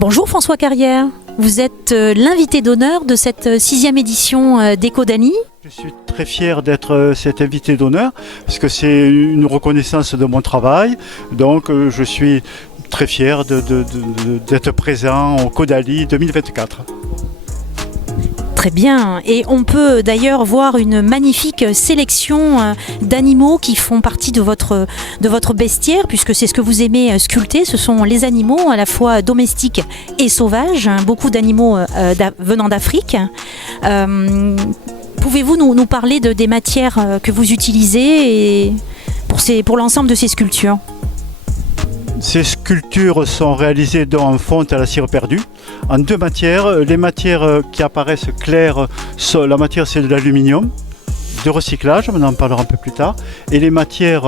Bonjour François Carrière, vous êtes l'invité d'honneur de cette 6e édition d'Ecodali. Je suis très fier d'être cet invité d'honneur parce que c'est une reconnaissance de mon travail. Donc je suis très fier d'être présent au Codali 2024. Très bien, et on peut d'ailleurs voir une magnifique sélection d'animaux qui font partie de votre bestiaire, puisque c'est ce que vous aimez sculpter, ce sont les animaux à la fois domestiques et sauvages, beaucoup d'animaux venant d'Afrique. Pouvez-vous nous parler des matières que vous utilisez pour l'ensemble de ces sculptures ? Ces sculptures sont réalisées en fonte à la cire perdue, en deux matières. Les matières qui apparaissent claires, la matière c'est de l'aluminium, de recyclage, on en parlera un peu plus tard. Et les matières,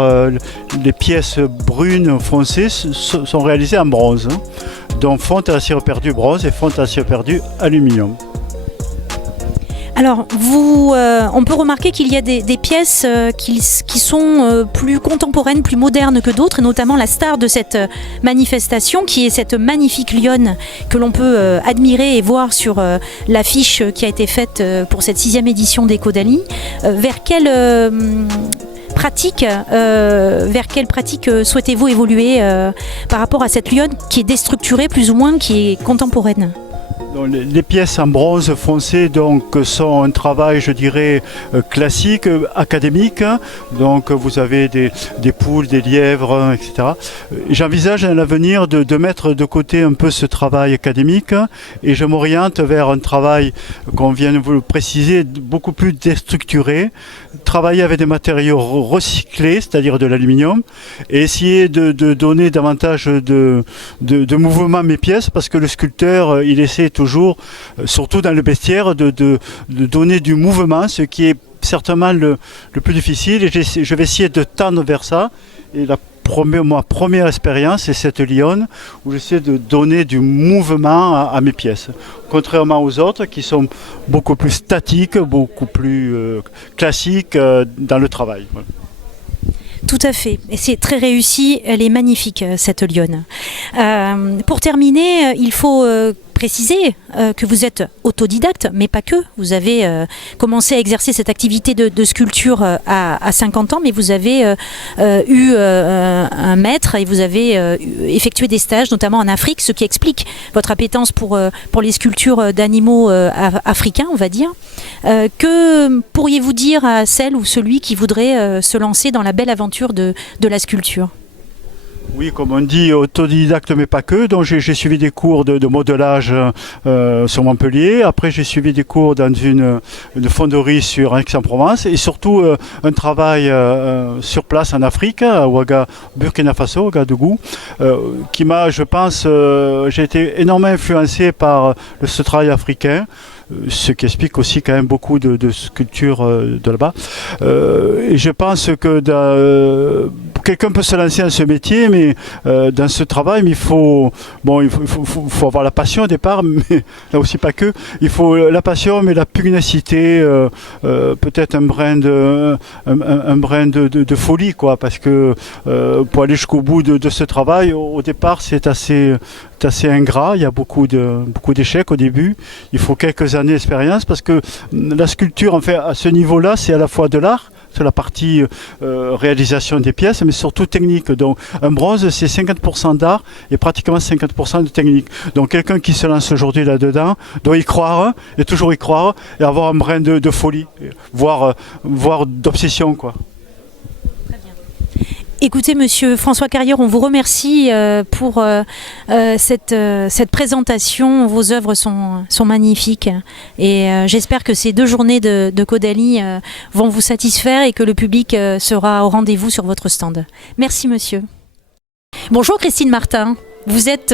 les pièces brunes foncées sont réalisées en bronze. Donc fonte à la cire perdue bronze et fonte à la cire perdue aluminium. Alors, on peut remarquer qu'il y a des pièces qui sont plus contemporaines, plus modernes que d'autres, et notamment la star de cette manifestation, qui est cette magnifique lionne que l'on peut admirer et voir sur l'affiche qui a été faite pour cette 6e édition d'Ecodali. Vers quelle pratique souhaitez-vous évoluer par rapport à cette lionne qui est déstructurée plus ou moins, qui est contemporaine ? Les pièces en bronze foncé sont un travail, je dirais, classique, académique. Donc vous avez des poules, des lièvres, etc. J'envisage à l'avenir de mettre de côté un peu ce travail académique et je m'oriente vers un travail, qu'on vient de vous le préciser, beaucoup plus déstructuré, travailler avec des matériaux recyclés, c'est-à-dire de l'aluminium, et essayer de donner davantage de mouvement à mes pièces, parce que le sculpteur, il essaie toujours, surtout dans le bestiaire, de donner du mouvement, ce qui est certainement le plus difficile, et je vais essayer de tendre vers ça. Et ma première expérience, c'est cette lionne, où j'essaie de donner du mouvement à mes pièces, contrairement aux autres qui sont beaucoup plus statiques, beaucoup plus classiques dans le travail. Voilà. Tout à fait, et c'est très réussi, elle est magnifique cette lionne. Pour terminer, il faut préciser que vous êtes autodidacte, mais pas que. Vous avez commencé à exercer cette activité de sculpture à 50 ans, mais vous avez eu un maître et vous avez effectué des stages, notamment en Afrique, ce qui explique votre appétence pour les sculptures d'animaux africains, on va dire. Que pourriez-vous dire à celle ou celui qui voudrait se lancer dans la belle aventure de la sculpture ? Oui, comme on dit, autodidacte mais pas que. Donc j'ai suivi des cours de modelage sur Montpellier. Après j'ai suivi des cours dans une fonderie sur Aix-en-Provence et surtout un travail sur place en Afrique, à Ouaga, Burkina Faso, Ouagadougou, qui m'a, je pense, j'ai été énormément influencé par ce travail africain. Ce qui explique aussi quand même beaucoup de sculptures de là-bas. Et je pense que quelqu'un peut se lancer dans ce métier, mais dans ce travail, mais il faut avoir la passion au départ, mais là aussi pas que. Il faut la passion, mais la pugnacité, peut-être un brin de folie, quoi, parce que pour aller jusqu'au bout de ce travail, au départ, c'est assez ingrat. Il y a beaucoup d'échecs au début. Il faut quelques années d'expérience parce que la sculpture, en fait, à ce niveau-là, c'est à la fois de l'art, c'est la partie réalisation des pièces, mais surtout technique. Donc un bronze, c'est 50% d'art et pratiquement 50% de technique. Donc quelqu'un qui se lance aujourd'hui là-dedans doit y croire, et toujours y croire, et avoir un brin de folie, voire d'obsession, quoi. Écoutez, monsieur François Carrière, on vous remercie pour cette présentation. Vos œuvres sont magnifiques et j'espère que ces 2 journées de Codali vont vous satisfaire et que le public sera au rendez-vous sur votre stand. Merci, monsieur. Bonjour, Christine Martin. Vous êtes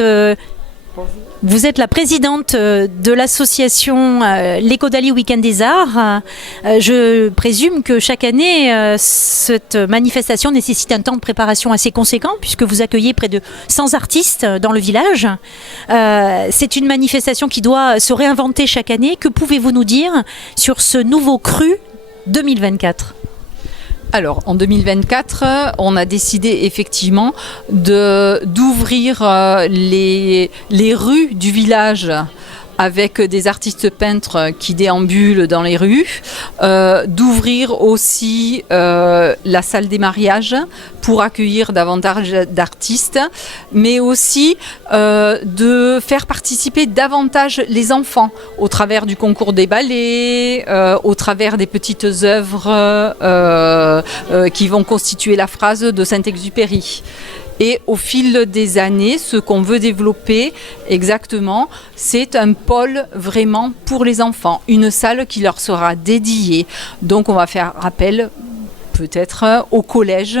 la présidente de l'association l'Ecodali Week-end des Arts. Je présume que chaque année, cette manifestation nécessite un temps de préparation assez conséquent puisque vous accueillez près de 100 artistes dans le village. C'est une manifestation qui doit se réinventer chaque année. Que pouvez-vous nous dire sur ce nouveau cru 2024 ? Alors, en 2024, on a décidé effectivement d'ouvrir les rues du village avec des artistes peintres qui déambulent dans les rues, d'ouvrir aussi la salle des mariages pour accueillir davantage d'artistes, mais aussi de faire participer davantage les enfants au travers du concours des ballets, au travers des petites œuvres qui vont constituer la phrase de Saint-Exupéry. Et au fil des années, ce qu'on veut développer exactement, c'est un pôle vraiment pour les enfants, une salle qui leur sera dédiée. Donc on va faire appel peut-être au collège,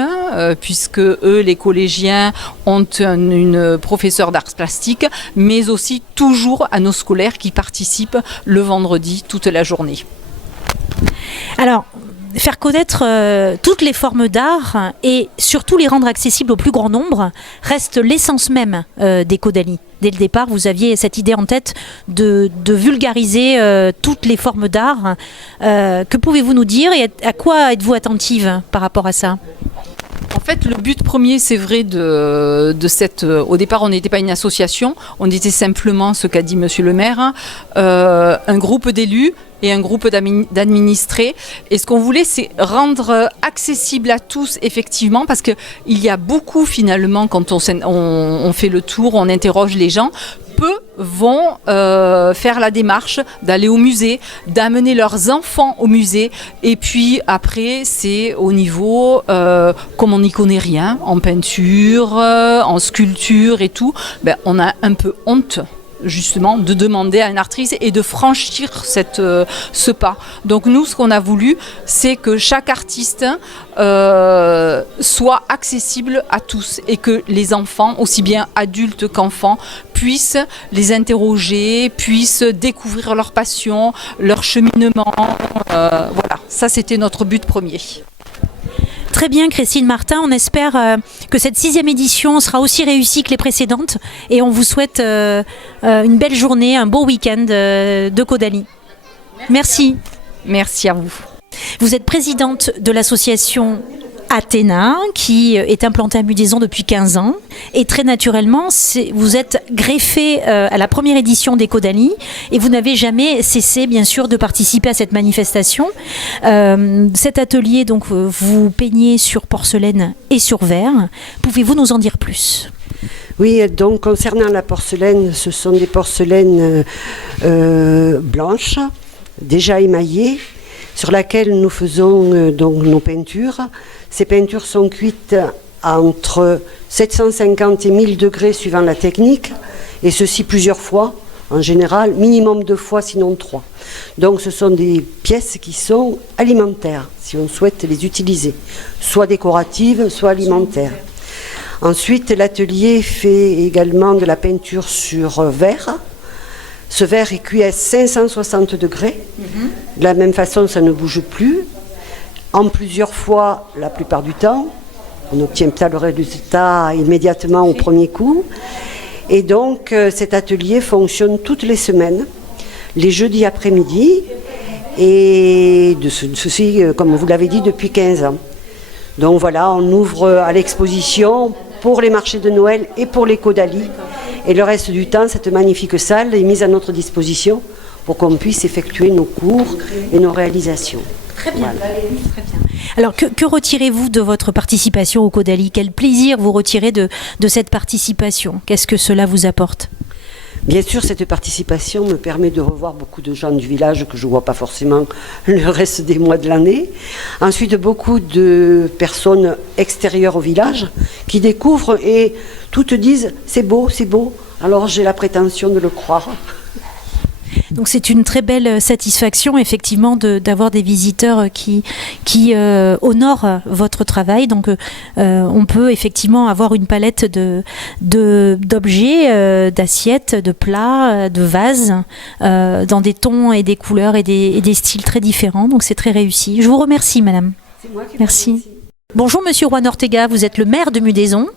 puisque eux, les collégiens, ont une professeure d'arts plastiques, mais aussi toujours à nos scolaires qui participent le vendredi toute la journée. Alors, faire connaître toutes les formes d'art et surtout les rendre accessibles au plus grand nombre reste l'essence même des Caudalie. Dès le départ, vous aviez cette idée en tête de vulgariser toutes les formes d'art. Que pouvez-vous nous dire et à quoi êtes-vous attentive par rapport à ça ? En fait, le but premier, c'est vrai, au départ, on n'était pas une association, on était simplement, ce qu'a dit Monsieur le maire, un groupe d'élus et un groupe d'administrés. Et ce qu'on voulait, c'est rendre accessible à tous, effectivement, parce qu'il y a beaucoup, finalement, quand on fait le tour, on interroge les gens, peu vont faire la démarche d'aller au musée, d'amener leurs enfants au musée. Et puis après, c'est au niveau, comme on n'y connaît rien, en peinture, en sculpture et tout, on a un peu honte justement de demander à une artiste et de franchir ce pas. Donc nous, ce qu'on a voulu, c'est que chaque artiste soit accessible à tous et que les enfants, aussi bien adultes qu'enfants, puissent les interroger, puissent découvrir leur passion, leur cheminement. Voilà, ça c'était notre but premier. Très bien, Christine Martin. On espère que cette 6e édition sera aussi réussie que les précédentes et on vous souhaite une belle journée, un beau week-end de Caudalie. Merci. Merci à vous. Vous êtes présidente de l'association Athéna, qui est implantée à Mudaison depuis 15 ans. Et très naturellement, vous êtes greffée à la première édition des Caudalie et vous n'avez jamais cessé, bien sûr, de participer à cette manifestation. Cet atelier, donc, vous peignez sur porcelaine et sur verre. Pouvez-vous nous en dire plus ? Oui, donc concernant la porcelaine, ce sont des porcelaines blanches, déjà émaillées, sur laquelle nous faisons donc nos peintures. Ces peintures sont cuites entre 750 et 1000 degrés suivant la technique, et ceci plusieurs fois, en général, minimum 2 fois, sinon 3. Donc ce sont des pièces qui sont alimentaires, si on souhaite les utiliser, soit décoratives, soit alimentaires. Ensuite, l'atelier fait également de la peinture sur verre. Ce verre est cuit à 560 degrés. De la même façon, ça ne bouge plus. En plusieurs fois, la plupart du temps. On n'obtient pas le résultat immédiatement au premier coup. Et donc, cet atelier fonctionne toutes les semaines, les jeudis après-midi. Et ceci, comme vous l'avez dit, depuis 15 ans. Donc voilà, on ouvre à l'exposition pour les marchés de Noël et pour les Caudalie. Et le reste du temps, cette magnifique salle est mise à notre disposition pour qu'on puisse effectuer nos cours et nos réalisations. Très bien. Voilà. Très bien. Alors, que retirez-vous de votre participation au Caudalie ? Quel plaisir vous retirez de cette participation ? Qu'est-ce que cela vous apporte ? Bien sûr, cette participation me permet de revoir beaucoup de gens du village que je ne vois pas forcément le reste des mois de l'année. Ensuite, beaucoup de personnes extérieures au village qui découvrent et toutes disent « c'est beau, c'est beau ». Alors j'ai la prétention de le croire. Donc c'est une très belle satisfaction effectivement d'avoir des visiteurs qui honorent votre travail. Donc on peut effectivement avoir une palette d'objets, d'assiettes, de plats, de vases, dans des tons et des couleurs et des styles très différents. Donc c'est très réussi. Je vous remercie, madame. C'est moi qui Merci. remercie. Bonjour monsieur Juan Ortega, vous êtes le maire de Mudaison.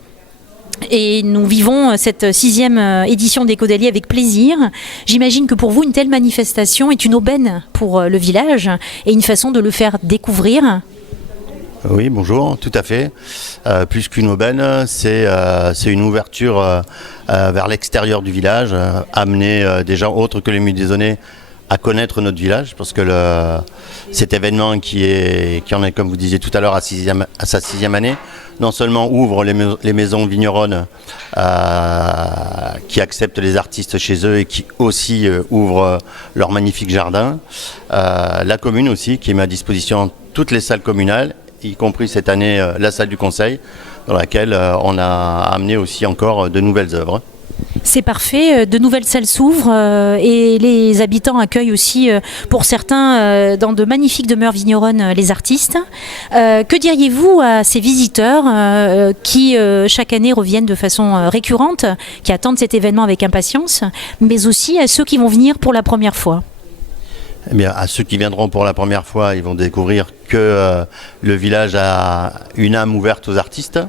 Et nous vivons cette 6e édition des Caudalie avec plaisir. J'imagine que pour vous, une telle manifestation est une aubaine pour le village et une façon de le faire découvrir. Oui, bonjour, tout à fait. Plus qu'une aubaine, c'est une ouverture vers l'extérieur du village, amener des gens autres que les Mudézonais à connaître notre village, parce que cet événement qui en est, comme vous disiez tout à l'heure, à sa 6e année, non seulement ouvre les maisons vigneronnes qui acceptent les artistes chez eux et qui aussi ouvrent leur magnifique jardin, la commune aussi qui met à disposition toutes les salles communales, y compris cette année la salle du conseil, dans laquelle on a amené aussi encore de nouvelles œuvres. C'est parfait, de nouvelles salles s'ouvrent et les habitants accueillent aussi, pour certains, dans de magnifiques demeures vigneronnes, les artistes. Que diriez-vous à ces visiteurs qui, chaque année, reviennent de façon récurrente, qui attendent cet événement avec impatience, mais aussi à ceux qui vont venir pour la première fois ? Eh bien, à ceux qui viendront pour la première fois, ils vont découvrir que le village a une âme ouverte aux artistes.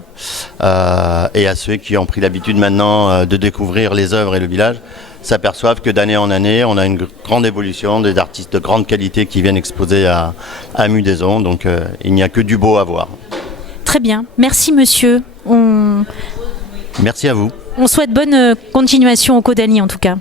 Et à ceux qui ont pris l'habitude maintenant de découvrir les œuvres et le village, s'aperçoivent que d'année en année, on a une grande évolution, des artistes de grande qualité qui viennent exposer à Mudézon. Donc il n'y a que du beau à voir. Très bien. Merci monsieur. Merci à vous. On souhaite bonne continuation au Caudalie en tout cas.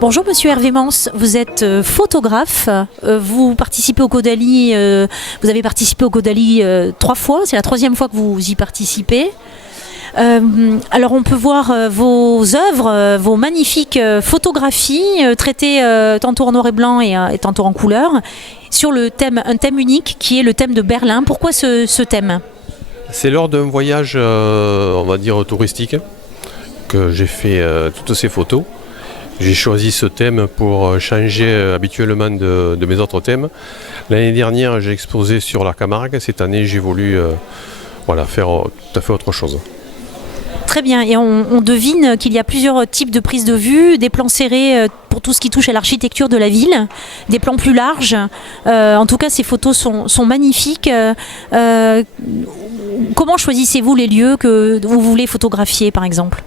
Bonjour Monsieur Hervé Mans, vous êtes photographe, vous participez au Caudalie, vous avez participé au Caudalie 3 fois, c'est la 3e fois que vous y participez. Alors on peut voir vos œuvres, vos magnifiques photographies traitées tantôt en noir et blanc et tantôt en couleur sur un thème unique qui est le thème de Berlin. Pourquoi ce thème ? C'est lors d'un voyage, on va dire touristique, que j'ai fait toutes ces photos. J'ai choisi ce thème pour changer habituellement de mes autres thèmes. L'année dernière, j'ai exposé sur la Camargue. Cette année, j'ai voulu faire tout à fait autre chose. Très bien, et on devine qu'il y a plusieurs types de prises de vue, des plans serrés pour tout ce qui touche à l'architecture de la ville, des plans plus larges. En tout cas, ces photos sont magnifiques. Comment choisissez-vous les lieux que vous voulez photographier, par exemple ?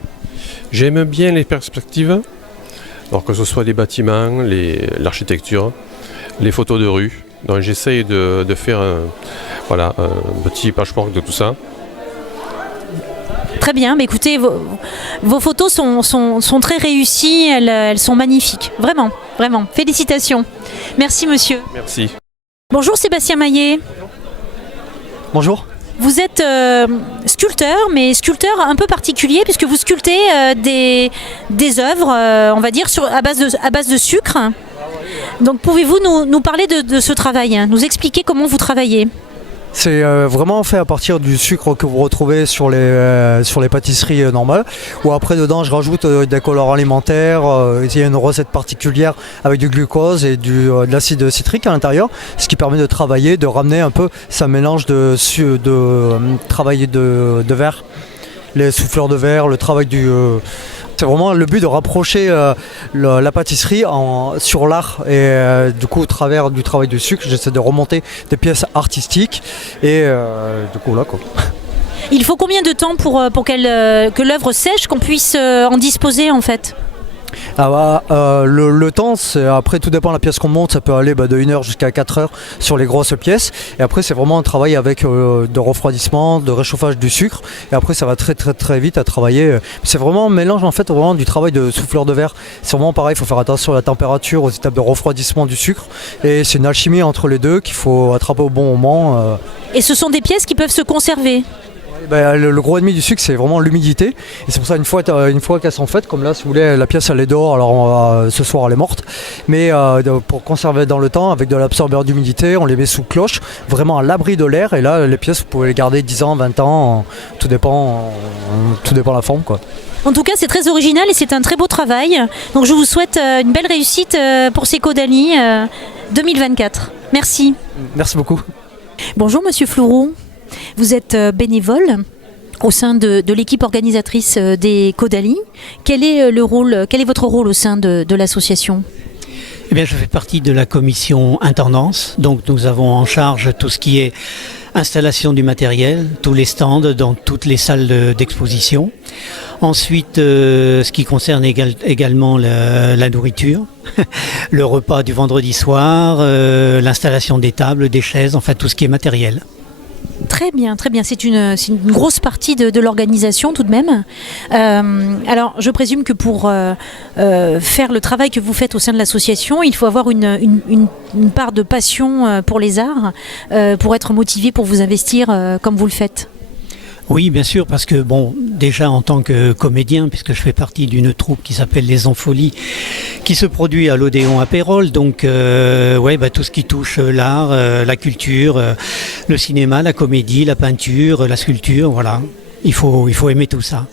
J'aime bien les perspectives. Alors que ce soit les bâtiments, l'architecture, les photos de rue. Donc j'essaye de faire un petit patchwork de tout ça. Très bien, mais écoutez, vos photos sont très réussies, elles sont magnifiques, vraiment, vraiment. Félicitations. Merci monsieur. Merci. Bonjour Sébastien Maillet. Bonjour. Vous êtes sculpteur, mais sculpteur un peu particulier puisque vous sculptez des œuvres, on va dire, à base de sucre. Donc pouvez-vous nous parler de ce travail, nous expliquer comment vous travaillez? C'est vraiment fait à partir du sucre que vous retrouvez sur les pâtisseries normales. Ou après dedans je rajoute des colorants alimentaires, il y a une recette particulière avec du glucose et de l'acide citrique à l'intérieur, ce qui permet de travailler, de ramener un peu ça mélange de travail de verre, les souffleurs de verre, le travail du... C'est vraiment le but de rapprocher la pâtisserie sur l'art et du coup au travers du travail du sucre j'essaie de remonter des pièces artistiques et du coup là quoi. Il faut combien de temps pour que l'œuvre sèche, qu'on puisse en disposer en fait? Le temps, après tout dépend de la pièce qu'on monte, ça peut aller de 1 heure jusqu'à 4 heures sur les grosses pièces. Et après c'est vraiment un travail avec de refroidissement, de réchauffage du sucre. Et après ça va très très très vite à travailler. C'est vraiment un mélange en fait vraiment du travail de souffleur de verre. C'est vraiment pareil, il faut faire attention à la température, aux étapes de refroidissement du sucre. Et c'est une alchimie entre les deux qu'il faut attraper au bon moment. Et ce sont des pièces qui peuvent se conserver? Le gros ennemi du sucre c'est vraiment l'humidité et c'est pour ça une fois qu'elles sont faites, comme là si vous voulez la pièce elle est dehors, alors ce soir elle est morte, mais pour conserver dans le temps avec de l'absorbeur d'humidité on les met sous cloche vraiment à l'abri de l'air et là les pièces vous pouvez les garder 10 ans, 20 ans, tout dépend de la forme quoi. En tout cas c'est très original et c'est un très beau travail, donc je vous souhaite une belle réussite pour ces Caudalie 2024. Merci. Merci beaucoup. Bonjour monsieur Flourou. Vous êtes bénévole au sein de l'équipe organisatrice des Caudalie. Quel est votre rôle au sein de l'association? Eh bien, je fais partie de la commission intendance. Donc, nous avons en charge tout ce qui est installation du matériel, tous les stands dans toutes les salles d'exposition. Ensuite, ce qui concerne également la nourriture, le repas du vendredi soir, l'installation des tables, des chaises, enfin tout ce qui est matériel. Très bien, très bien. C'est une grosse partie de l'organisation tout de même. Alors, je présume que pour faire le travail que vous faites au sein de l'association, il faut avoir une part de passion pour les arts, pour être motivé, pour vous investir comme vous le faites. Oui, bien sûr, parce que déjà en tant que comédien, puisque je fais partie d'une troupe qui s'appelle Les Enfolies, qui se produit à l'Odéon à Pérols, donc tout ce qui touche l'art, la culture, le cinéma, la comédie, la peinture, la sculpture, voilà. Il faut aimer tout ça.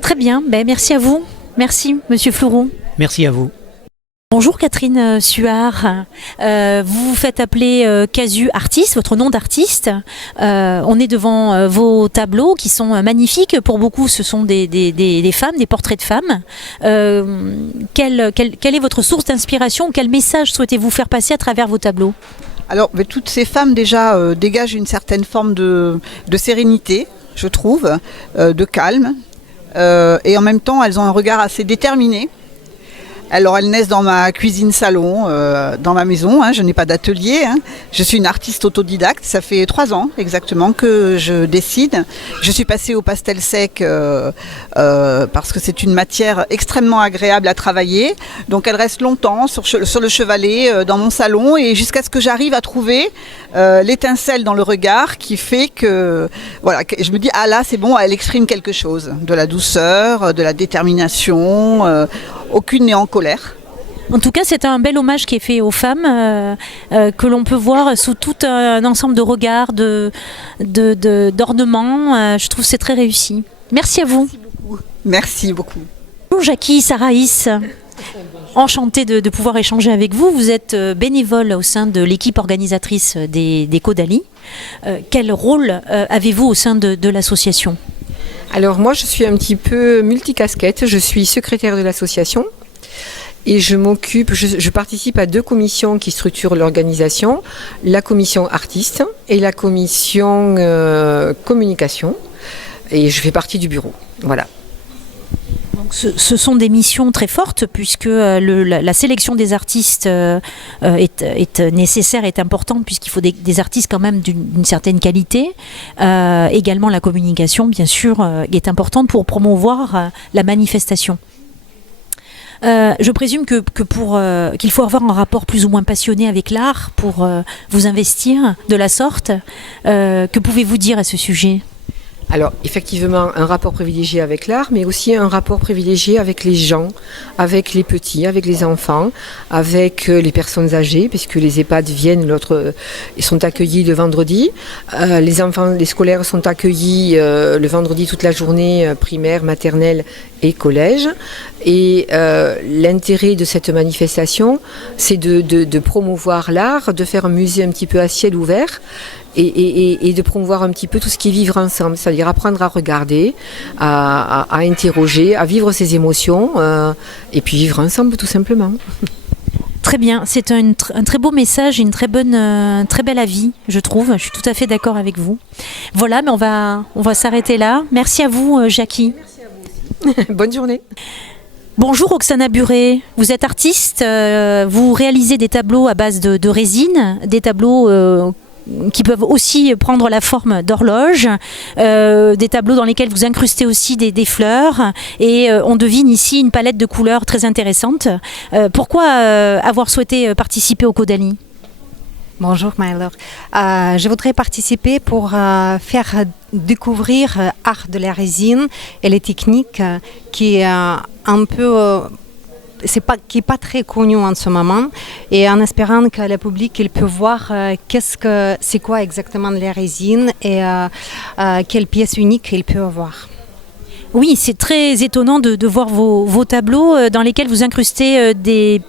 Très bien, merci à vous. Merci, monsieur Flourou. Merci à vous. Bonjour Catherine Suard, vous vous faites appeler Casu Artiste, votre nom d'artiste. On est devant vos tableaux qui sont magnifiques. Pour beaucoup, ce sont des femmes, des portraits de femmes. Quelle est votre source d'inspiration? Quel message souhaitez-vous faire passer à travers vos tableaux? Alors, toutes ces femmes déjà dégagent une certaine forme de sérénité, je trouve, de calme. Et en même temps, elles ont un regard assez déterminé. Alors elles naissent dans ma cuisine-salon, dans ma maison, je n'ai pas d'atelier, je suis une artiste autodidacte, ça fait 3 ans exactement que je dessine. Je suis passée au pastel sec parce que c'est une matière extrêmement agréable à travailler, donc elle reste longtemps sur le chevalet dans mon salon et jusqu'à ce que j'arrive à trouver l'étincelle dans le regard qui fait que je me dis ah là c'est bon, elle exprime quelque chose, de la douceur, de la détermination. Aucune n'est en colère. En tout cas, c'est un bel hommage qui est fait aux femmes que l'on peut voir sous tout un ensemble de regards, d'ornements. Je trouve que c'est très réussi. Merci à vous. Merci beaucoup. Bonjour Jackie Saraïs. Enchantée de pouvoir échanger avec vous. Vous êtes bénévole au sein de l'équipe organisatrice des Caudalie. Quel rôle avez-vous au sein de l'association ? Alors moi je suis un petit peu multicasquette, je suis secrétaire de l'association et je participe à 2 commissions qui structurent l'organisation, la commission artiste et la commission communication et je fais partie du bureau. Voilà. Donc ce sont des missions très fortes puisque la sélection des artistes est nécessaire, est importante puisqu'il faut des artistes quand même d'une certaine qualité. Également la communication, bien sûr, est importante pour promouvoir la manifestation. Je présume qu'il faut avoir un rapport plus ou moins passionné avec l'art pour vous investir de la sorte. Que pouvez-vous dire à ce sujet ? Alors, effectivement, un rapport privilégié avec l'art, mais aussi un rapport privilégié avec les gens, avec les petits, avec les enfants, avec les personnes âgées, puisque les EHPAD ils sont accueillis le vendredi. Les enfants, les scolaires sont accueillis le vendredi toute la journée, primaire, maternelle et collège. Et l'intérêt de cette manifestation, c'est de promouvoir l'art, de faire un musée un petit peu à ciel ouvert, et de promouvoir un petit peu tout ce qui est vivre ensemble, c'est-à-dire apprendre à regarder, à interroger, à vivre ses émotions, et puis vivre ensemble tout simplement. Très bien, c'est un très beau message et une très belle avis, je trouve. Je suis tout à fait d'accord avec vous. Voilà, mais on va s'arrêter là. Merci à vous, Jackie. Merci à vous. Bonne journée. Bonjour Oksana Buré, vous êtes artiste, vous réalisez des tableaux à base de résine, des tableaux qui peuvent aussi prendre la forme d'horloges, des tableaux dans lesquels vous incrustez aussi des fleurs, et on devine ici une palette de couleurs très intéressante. Pourquoi avoir souhaité participer au Caudalie ? Bonjour Maëlor. Je voudrais participer pour faire découvrir l'art de la résine et les techniques qui est un peu... qui n'est pas très connu en ce moment, et en espérant que le public il peut voir c'est quoi exactement la résine et quelle pièce unique il peut avoir. Oui, c'est très étonnant de voir vos tableaux dans lesquels vous incrustez des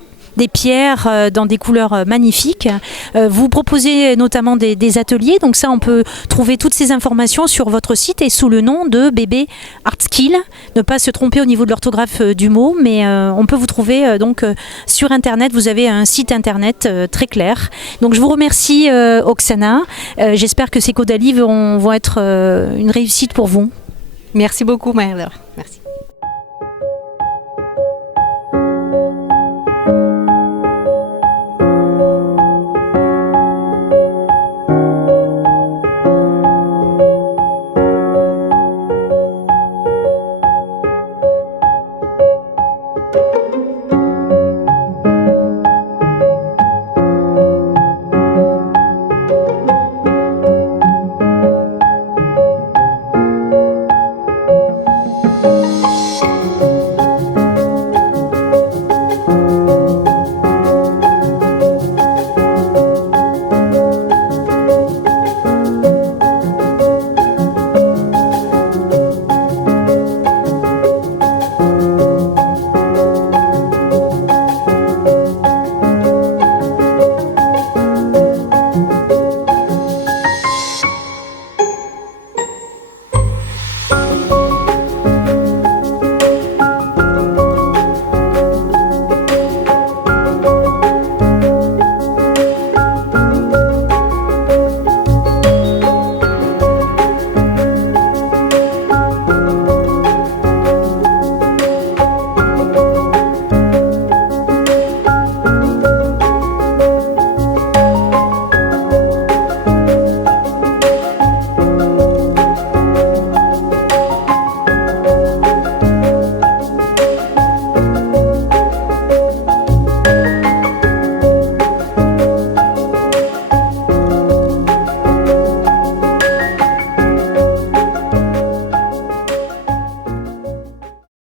pierres dans des couleurs magnifiques. Vous proposez notamment des ateliers, donc ça on peut trouver toutes ces informations sur votre site et sous le nom de Bébé Artskill. Ne pas se tromper au niveau de l'orthographe du mot, mais on peut vous trouver donc sur internet. Vous avez un site internet très clair. Donc je vous remercie Oksana. J'espère que ces Caudalie vont être une réussite pour vous. Merci beaucoup Maëlor. Merci.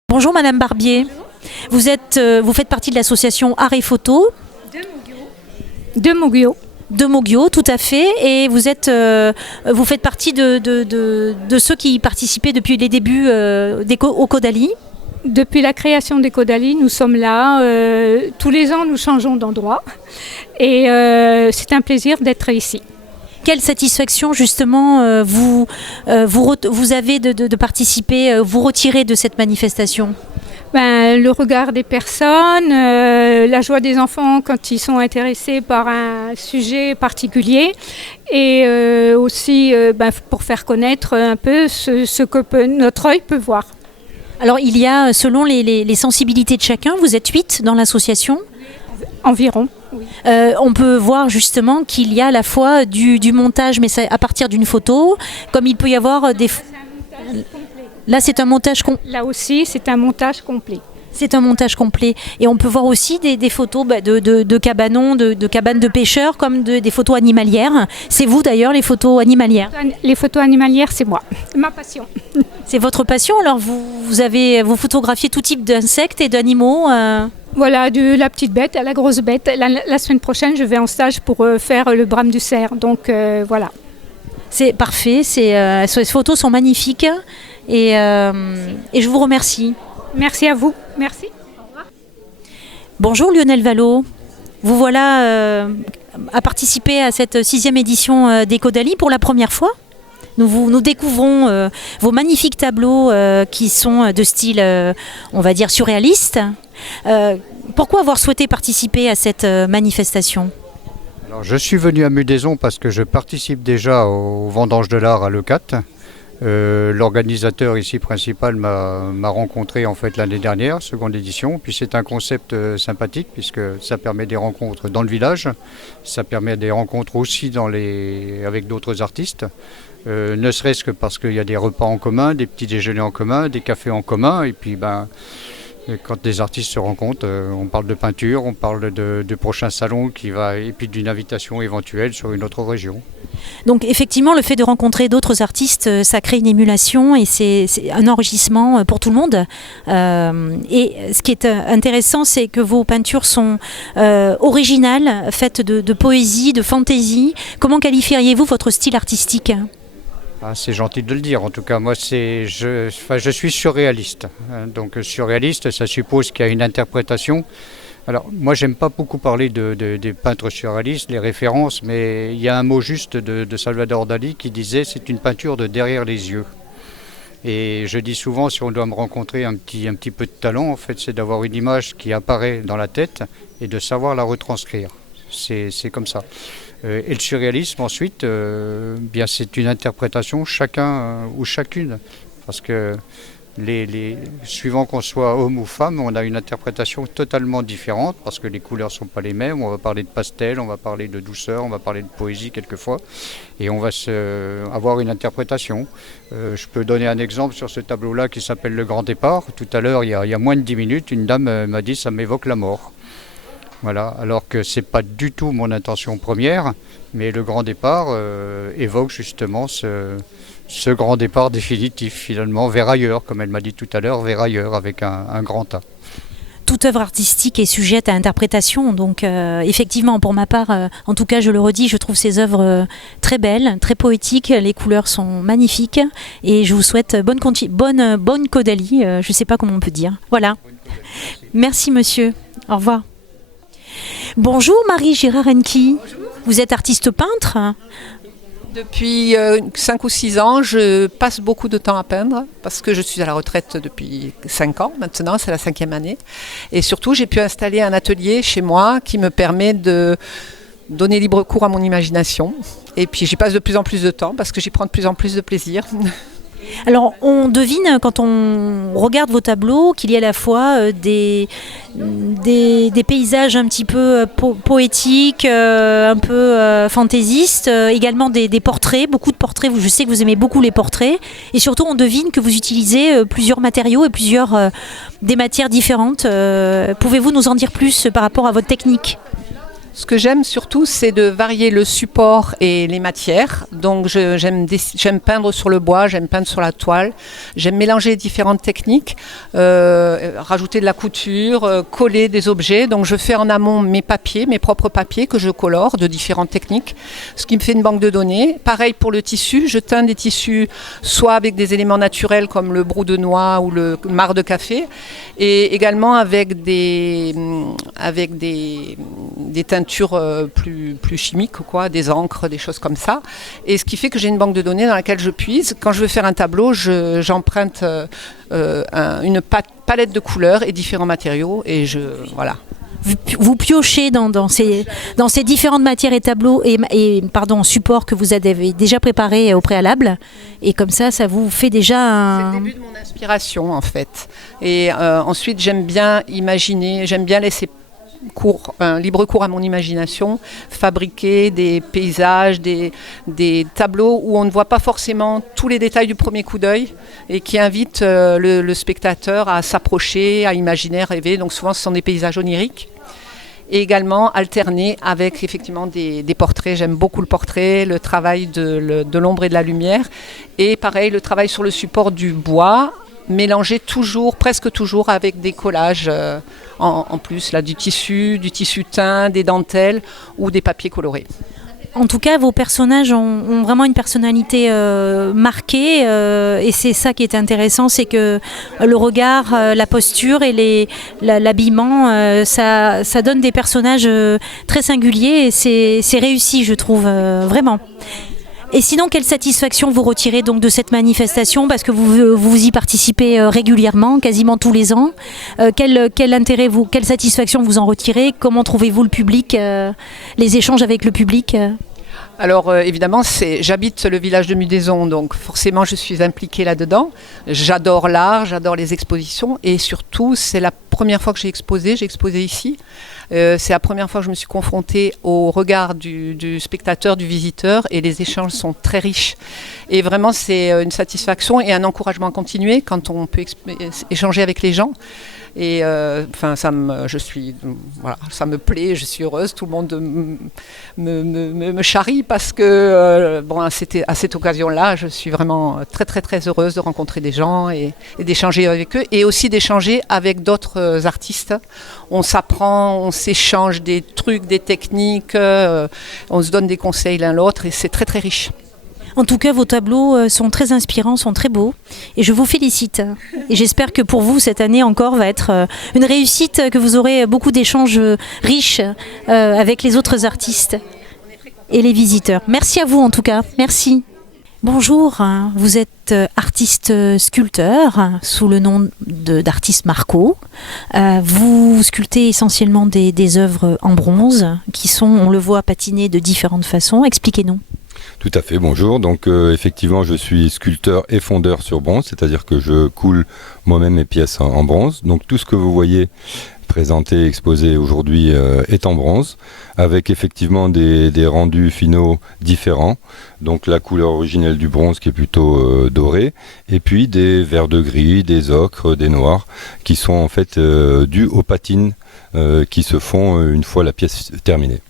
Bonjour Madame Barbier, vous faites partie de l'association Art et Photo de Moguio, tout à fait, et vous faites partie de ceux qui participaient depuis les débuts au Caudalie. Depuis la création des Caudalie, nous sommes là. Tous les ans, nous changeons d'endroit, et c'est un plaisir d'être ici. Quelle satisfaction justement vous avez de participer, vous retirer de cette manifestation ? Le regard des personnes, la joie des enfants quand ils sont intéressés par un sujet particulier, et aussi pour faire connaître un peu ce que notre œil peut voir. Alors il y a, selon les sensibilités de chacun, vous êtes 8 dans l'association. Environ. Oui. On peut voir justement qu'il y a à la fois du montage, mais c'est à partir d'une photo, comme il peut y avoir des... Là c'est un montage complet. Là aussi c'est un montage complet. C'est un montage complet. Et on peut voir aussi des photos de cabanons, de cabanes de pêcheurs, comme des photos animalières. C'est vous d'ailleurs, les photos animalières? Les photos animalières, c'est moi. C'est ma passion. C'est votre passion? Alors vous photographiez tout type d'insectes et d'animaux Voilà, de la petite bête à la grosse bête. La semaine prochaine, je vais en stage pour faire le brame du cerf. Donc voilà. C'est parfait. Ces photos sont magnifiques. Et je vous remercie. Merci à vous. Merci. Au revoir. Bonjour Lionel Vallot. Vous voilà à participer à cette 6e édition d'Ecodali pour la première fois. Nous découvrons vos magnifiques tableaux qui sont de style, on va dire, surréaliste. Pourquoi avoir souhaité participer à cette manifestation? Alors, je suis venu à Mudaison parce que je participe déjà au Vendange de l'Art à Leucate. L'organisateur ici principal m'a rencontré en fait l'année dernière, seconde édition. Puis c'est un concept sympathique puisque ça permet des rencontres dans le village, ça permet des rencontres aussi avec d'autres artistes, ne serait-ce que parce qu'il y a des repas en commun, des petits déjeuners en commun, des cafés en commun, et puis quand des artistes se rencontrent, on parle de peinture, on parle de prochains salons et puis d'une invitation éventuelle sur une autre région. Donc effectivement, le fait de rencontrer d'autres artistes, ça crée une émulation et c'est un enrichissement pour tout le monde. Et ce qui est intéressant, c'est que vos peintures sont originales, faites de poésie, de fantaisie. Comment qualifieriez-vous votre style artistique ? C'est gentil de le dire. En tout cas, moi, je suis surréaliste. Donc surréaliste, ça suppose qu'il y a une interprétation. Alors, moi, j'aime pas beaucoup parler des peintres surréalistes, les références, mais il y a un mot juste de Salvador Dali qui disait « c'est une peinture de derrière les yeux ». Et je dis souvent, si on doit me rencontrer un petit peu de talent, en fait, c'est d'avoir une image qui apparaît dans la tête et de savoir la retranscrire. C'est comme ça. Et le surréalisme, ensuite, bien, c'est une interprétation, chacun ou chacune, parce que suivant qu'on soit homme ou femme, on a une interprétation totalement différente parce que les couleurs ne sont pas les mêmes. On va parler de pastel, on va parler de douceur, on va parler de poésie quelquefois et on va avoir une interprétation. Je peux donner un exemple sur ce tableau-là qui s'appelle Le Grand Départ. Tout à l'heure, il y a moins de 10 minutes, une dame m'a dit « ça m'évoque la mort ». Voilà, alors que ce n'est pas du tout mon intention première, mais Le Grand Départ évoque justement ce grand départ définitif finalement vers ailleurs, comme elle m'a dit tout à l'heure, vers ailleurs avec un grand A. Toute œuvre artistique est sujette à interprétation, donc effectivement pour ma part, en tout cas je le redis, je trouve ces œuvres très belles, très poétiques, les couleurs sont magnifiques et je vous souhaite bonne Caudalie, je ne sais pas comment on peut dire. Voilà, merci monsieur, au revoir. Bonjour Marie Girard-Henki, vous êtes artiste peintre? Depuis 5 ou 6 ans, je passe beaucoup de temps à peindre parce que je suis à la retraite depuis 5 ans maintenant, c'est la 5e année. Et surtout, j'ai pu installer un atelier chez moi qui me permet de donner libre cours à mon imagination. Et puis j'y passe de plus en plus de temps parce que j'y prends de plus en plus de plaisir. Alors on devine quand on regarde vos tableaux qu'il y a à la fois des paysages un petit peu poétiques, un peu fantaisistes, également des portraits, beaucoup de portraits, je sais que vous aimez beaucoup les portraits, et surtout on devine que vous utilisez plusieurs matériaux et des matières différentes. Pouvez-vous nous en dire plus par rapport à votre technique ? Ce que j'aime surtout, c'est de varier le support et les matières. Donc j'aime peindre sur le bois, j'aime peindre sur la toile. J'aime mélanger différentes techniques, rajouter de la couture, coller des objets. Donc je fais en amont mes propres papiers que je colore de différentes techniques, ce qui me fait une banque de données. Pareil pour le tissu, je teins des tissus soit avec des éléments naturels comme le brou de noix ou le marc de café, et également avec des teintures plus chimiques, des encres, des choses comme ça. Et ce qui fait que j'ai une banque de données dans laquelle je puise. Quand je veux faire un tableau, j'emprunte une palette de couleurs et différents matériaux. Et voilà. vous piochez dans ces différentes matières et tableaux et supports que vous avez déjà préparés au préalable. Et comme ça vous fait déjà C'est le début de mon inspiration en fait. Et ensuite j'aime bien imaginer, j'aime bien laisser libre cours à mon imagination, fabriquer des paysages, des tableaux où on ne voit pas forcément tous les détails du premier coup d'œil et qui invitent le spectateur à s'approcher, à imaginer, rêver. Donc souvent ce sont des paysages oniriques. Et également alterner avec effectivement des portraits. J'aime beaucoup le portrait, le travail de l'ombre et de la lumière. Et pareil, le travail sur le support du bois, mélangé presque toujours avec des collages en plus, là, du tissu teint, des dentelles ou des papiers colorés. En tout cas, vos personnages ont vraiment une personnalité marquée et c'est ça qui est intéressant, c'est que le regard, la posture et l'habillement, ça donne des personnages très singuliers et c'est réussi, je trouve, vraiment. Et sinon, quelle satisfaction vous retirez donc de cette manifestation, parce que vous y participez régulièrement, quasiment tous les ans. Quel intérêt quelle satisfaction vous en retirez? Comment trouvez-vous le public, les échanges avec le public? Alors évidemment, j'habite le village de Mudaison, donc forcément je suis impliquée là-dedans. J'adore l'art, j'adore les expositions et surtout c'est la première fois que j'ai exposé ici. C'est la première fois que je me suis confrontée au regard du spectateur, du visiteur et les échanges sont très riches. Et vraiment c'est une satisfaction et un encouragement à continuer quand on peut échanger avec les gens. Et ça me plaît, je suis heureuse, tout le monde me charrie parce que à cette occasion-là, je suis vraiment très très très heureuse de rencontrer des gens et d'échanger avec eux et aussi d'échanger avec d'autres artistes. On s'apprend, on s'échange des trucs, des techniques, on se donne des conseils l'un l'autre et c'est très très riche. En tout cas, vos tableaux sont très inspirants, sont très beaux et je vous félicite. Et j'espère que pour vous, cette année encore va être une réussite, que vous aurez beaucoup d'échanges riches avec les autres artistes et les visiteurs. Merci à vous en tout cas, merci. Bonjour, vous êtes artiste sculpteur sous le nom d'artiste Marco. Vous sculptez essentiellement des œuvres en bronze qui sont, on le voit, patinées de différentes façons. Expliquez-nous. Tout à fait, bonjour. Donc effectivement, je suis sculpteur et fondeur sur bronze, c'est-à-dire que je coule moi-même mes pièces en bronze. Donc tout ce que vous voyez présenté, exposé aujourd'hui est en bronze, avec effectivement des rendus finaux différents. Donc la couleur originelle du bronze qui est plutôt dorée, et puis des verts de gris, des ocres, des noirs, qui sont en fait dus aux patines qui se font une fois la pièce terminée.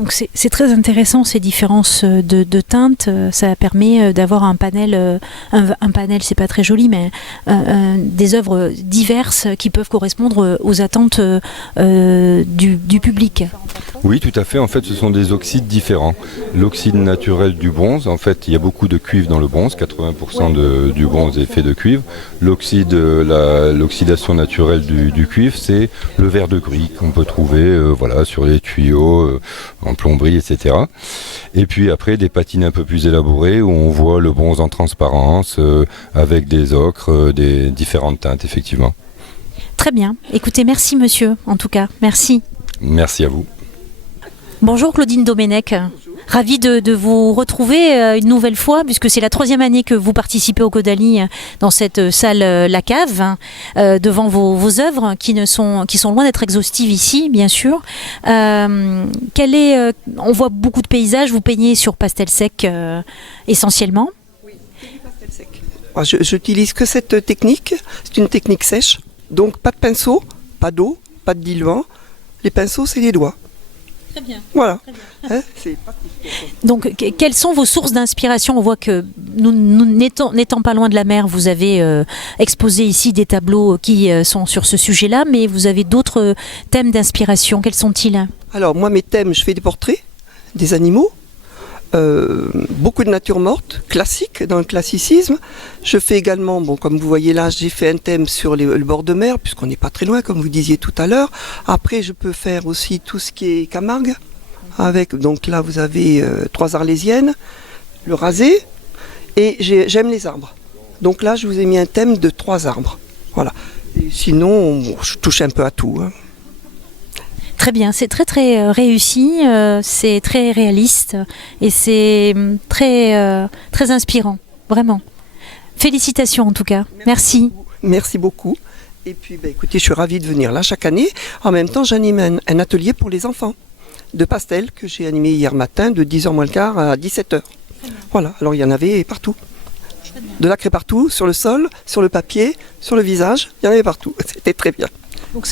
Donc c'est très intéressant ces différences de teintes, ça permet d'avoir un panel c'est pas très joli, mais des œuvres diverses qui peuvent correspondre aux attentes du public. Oui, tout à fait, en fait ce sont des oxydes différents. L'oxyde naturel du bronze, en fait il y a beaucoup de cuivre dans le bronze, 80% du bronze est fait de cuivre. L'oxydation naturelle du cuivre, c'est le verre de gris qu'on peut trouver sur les tuyaux, en plomberie, etc. Et puis après des patines un peu plus élaborées où on voit le bronze en transparence avec des ocres, des différentes teintes effectivement. Très bien. Écoutez, merci monsieur, en tout cas. Merci. Merci à vous. Bonjour Claudine Domenech. Ravie de vous retrouver une nouvelle fois, puisque c'est la 3e année que vous participez au Caudalie dans cette salle La Cave, devant vos œuvres qui sont loin d'être exhaustives ici, bien sûr. On voit beaucoup de paysages, vous peignez sur pastel sec essentiellement. Oui, pastel sec. J'utilise que cette technique, c'est une technique sèche, donc pas de pinceau, pas d'eau, pas de diluant. Les pinceaux, c'est les doigts. Très bien. Voilà. Très bien. Donc, quelles sont vos sources d'inspiration? On voit que nous n'étant pas loin de la mer, vous avez exposé ici des tableaux qui sont sur ce sujet-là, mais vous avez d'autres thèmes d'inspiration. Quels sont-ils? Alors, moi, mes thèmes, je fais des portraits, des animaux, beaucoup de nature morte, classique, dans le classicisme. Je fais également, comme vous voyez là, j'ai fait un thème sur le bord de mer, puisqu'on n'est pas très loin, comme vous disiez tout à l'heure. Après, je peux faire aussi tout ce qui est Camargue, donc là, vous avez 3 arlésiennes, le rasé, et j'aime les arbres. Donc là, je vous ai mis un thème de 3 arbres. Voilà. Et sinon, je touche un peu à tout. Très bien, c'est très très réussi, c'est très réaliste et c'est très, très inspirant, vraiment. Félicitations en tout cas, merci. Merci beaucoup. Et puis écoutez, je suis ravie de venir là chaque année. En même temps, j'anime un atelier pour les enfants de pastel que j'ai animé hier matin de 10h moins le quart à 17h. Voilà, alors il y en avait partout. De la craie partout, sur le sol, sur le papier, sur le visage, il y en avait partout. C'était très bien. Donc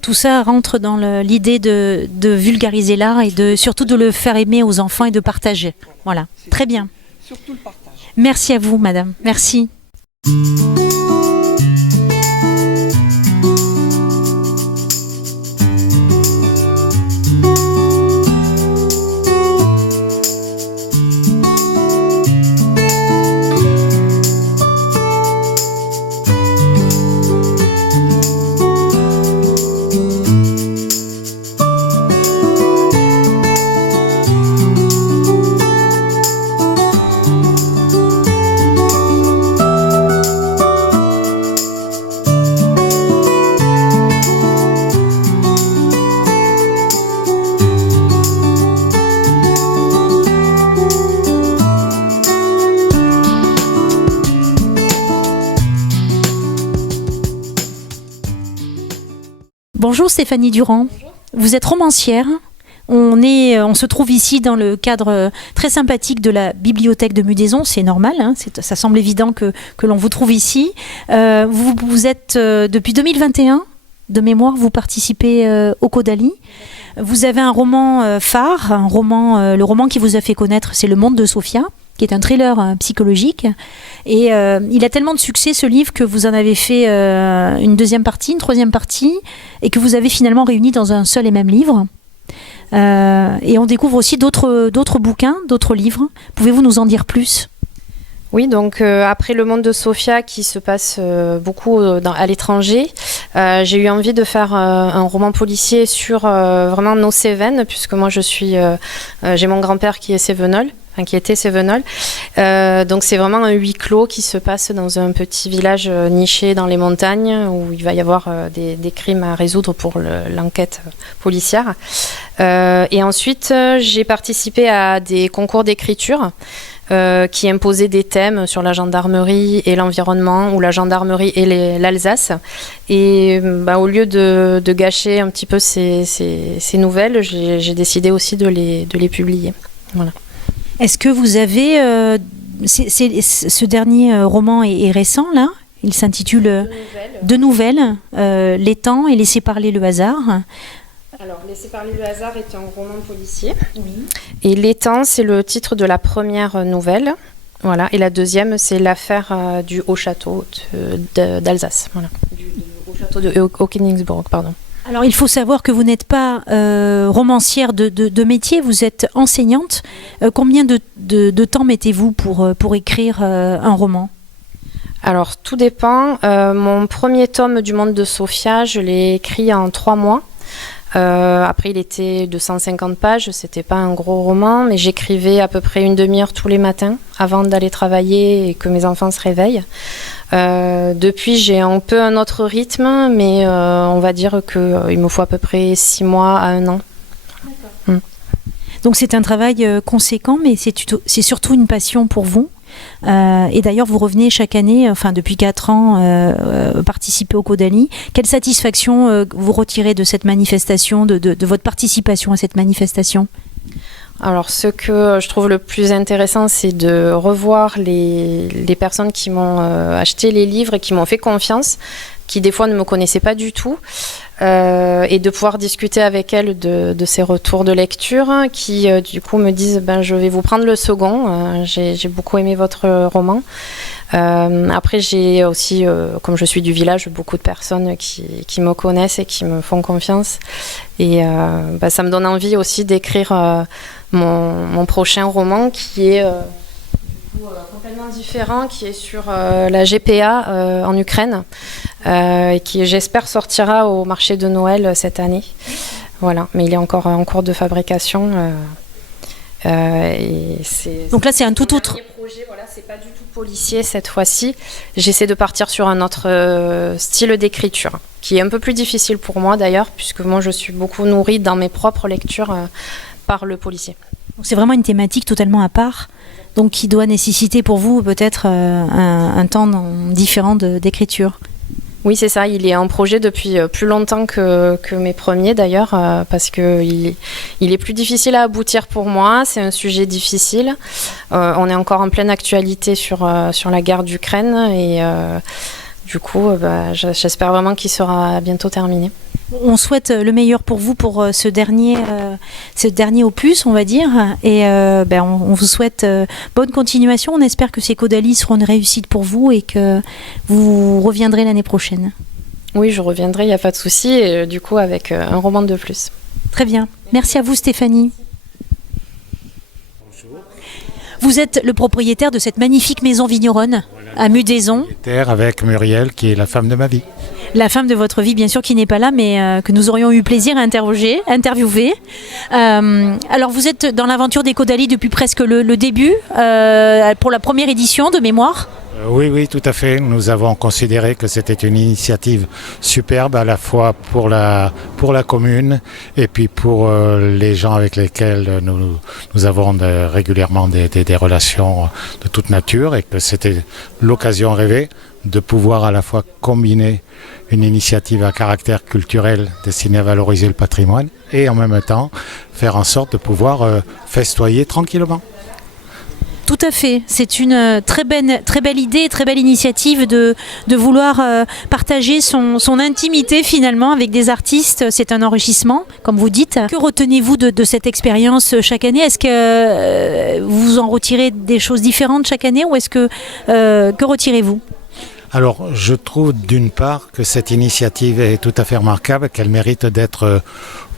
tout ça rentre dans l'idée de vulgariser l'art et surtout de le faire aimer aux enfants et de partager. Voilà, très bien. Surtout le partage. Merci à vous, madame. Merci. Bonjour Stéphanie Durand, vous êtes romancière. On se trouve ici dans le cadre très sympathique de la bibliothèque de Mudaison, c'est normal, hein, ça semble évident que l'on vous trouve ici. Vous êtes depuis 2021, de mémoire, vous participez au Caudalie. Vous avez un roman phare, le roman qui vous a fait connaître, c'est Le Monde de Sophia, qui est un thriller psychologique. Et il a tellement de succès, ce livre, que vous en avez fait une deuxième partie, une troisième partie, et que vous avez finalement réuni dans un seul et même livre. Et on découvre aussi d'autres bouquins, d'autres livres. Pouvez-vous nous en dire plus ? Oui, donc après Le Monde de Sophia, qui se passe beaucoup à l'étranger, j'ai eu envie de faire un roman policier sur vraiment nos Cévennes, puisque moi j'ai mon grand-père qui est cévenol. Enfin, qui était cévenol. Donc c'est vraiment un huis clos qui se passe dans un petit village niché dans les montagnes où il va y avoir des crimes à résoudre pour l'enquête policière. Et ensuite, j'ai participé à des concours d'écriture qui imposaient des thèmes sur la gendarmerie et l'environnement, ou la gendarmerie et l'Alsace. Et au lieu de gâcher un petit peu ces nouvelles, j'ai décidé aussi de les publier. Voilà. Est-ce que vous avez... ce dernier roman est récent, là. Il s'intitule Deux nouvelles, L'étang et Laisser parler le hasard. Alors, Laisser parler le hasard est un roman policier. Oui. Et L'étang, c'est le titre de la première nouvelle. Voilà. Et la deuxième, c'est l'affaire du Haut-Château d'Alsace. Voilà. Du Haut-Château de Königsbourg, pardon. Alors, il faut savoir que vous n'êtes pas romancière de métier, vous êtes enseignante. Combien de temps mettez-vous pour écrire un roman ? Alors, tout dépend. Mon premier tome du Monde de Sophia, je l'ai écrit en 3 mois. Après, il était de 150 pages, c'était pas un gros roman, mais j'écrivais à peu près une demi-heure tous les matins avant d'aller travailler et que mes enfants se réveillent. Depuis, j'ai un peu un autre rythme, mais on va dire qu'il me faut à peu près 6 mois à 1 an. D'accord. Donc c'est un travail conséquent, mais c'est surtout une passion pour vous. Et d'ailleurs, vous revenez chaque année, enfin depuis 4 ans, participer au Caudalie. Quelle satisfaction vous retirez de cette manifestation, de votre participation à cette manifestation ? Alors, ce que je trouve le plus intéressant, c'est de revoir les personnes qui m'ont acheté les livres et qui m'ont fait confiance, qui des fois ne me connaissaient pas du tout, et de pouvoir discuter avec elles de ces retours de lecture qui, du coup, me disent je vais vous prendre le second, j'ai beaucoup aimé votre roman. Après, j'ai aussi, comme je suis du village, beaucoup de personnes qui me connaissent et qui me font confiance. Et ça me donne envie aussi d'écrire mon prochain roman qui est complètement différent, qui est sur la GPA en Ukraine et qui, j'espère, sortira au marché de Noël cette année. Voilà, mais il est encore en cours de fabrication. Donc là, c'est un tout autre projet, voilà, c'est pas du tout policier cette fois-ci. J'essaie de partir sur un autre style d'écriture, qui est un peu plus difficile pour moi d'ailleurs, puisque moi je suis beaucoup nourrie dans mes propres lectures par le policier. Donc c'est vraiment une thématique totalement à part, donc qui doit nécessiter pour vous peut-être un temps différent d'écriture. Oui, c'est ça. Il est en projet depuis plus longtemps que mes premiers d'ailleurs, parce qu'il est plus difficile à aboutir pour moi. C'est un sujet difficile. On est encore en pleine actualité sur la guerre d'Ukraine et du coup, j'espère vraiment qu'il sera bientôt terminé. On souhaite le meilleur pour vous pour ce dernier opus, on va dire, et on vous souhaite bonne continuation. On espère que ces Caudalie seront une réussite pour vous et que vous reviendrez l'année prochaine. Oui, je reviendrai, il n'y a pas de souci, et du coup avec un roman de plus. Très bien. Merci à vous, Stéphanie. Vous êtes le propriétaire de cette magnifique maison vigneronne à Mudaison. Avec Muriel, qui est la femme de ma vie. La femme de votre vie, bien sûr, qui n'est pas là, mais que nous aurions eu plaisir à interviewer. Alors, vous êtes dans l'aventure des Caudalie depuis presque le début, pour la première édition de mémoire. Oui, tout à fait. Nous avons considéré que c'était une initiative superbe, à la fois pour la commune et puis pour les gens avec lesquels nous avons régulièrement des relations de toute nature, et que c'était l'occasion rêvée de pouvoir à la fois combiner une initiative à caractère culturel destinée à valoriser le patrimoine et en même temps faire en sorte de pouvoir festoyer tranquillement. Tout à fait. C'est une très belle idée, très belle initiative de vouloir partager son intimité finalement avec des artistes. C'est un enrichissement, comme vous dites. Que retenez-vous de cette expérience chaque année? Est-ce que vous en retirez des choses différentes chaque année, ou est-ce que retirez-vous? Alors, je trouve d'une part que cette initiative est tout à fait remarquable, qu'elle mérite d'être